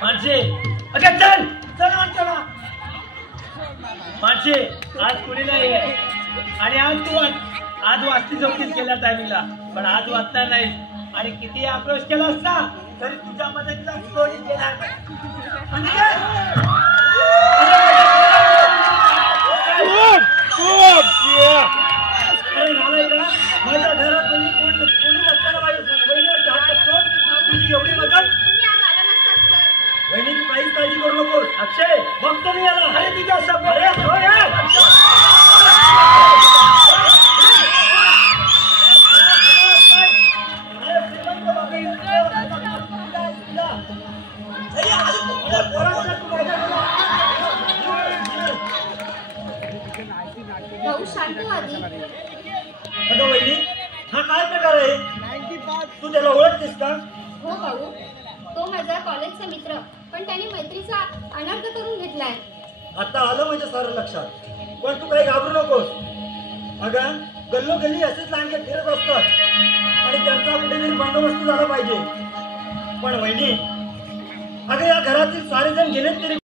माणसे अगं चल चल चला माणसे आज कुणी नाही आहे आणि आज वाचती चौकीत केल्या टायमिंगला पण आज वाचणार नाही आणि किती आक्रोश केला असता तरी तुझ्या मदतीला कोणी केला माझ्या घरात कोणी नसताना वहिनीवर हात टाकतो तुझी एवढी मदत वहिनीची काहीच काळजी करू नको अक्षय बघतो मी याला अरे तिच्या अगं वहिनी हा काय प्रकार आहे तू त्याला ओळखतेस का हो भाऊ तो माझा कॉलेजचा मित्र पण त्याने मैत्रीचा अनर्थ करून घेतलाय आता आलं माझ्या सारं लक्षात पण तू काही घाबरू नकोस अगं गल्लोगल्ली असेच लांडगे फिरत असतात आणि त्यांचा कुठेतरी बंदोबस्त झाला पाहिजे पण वहिनी अगं या घरातील सारे जण गेलेत तरी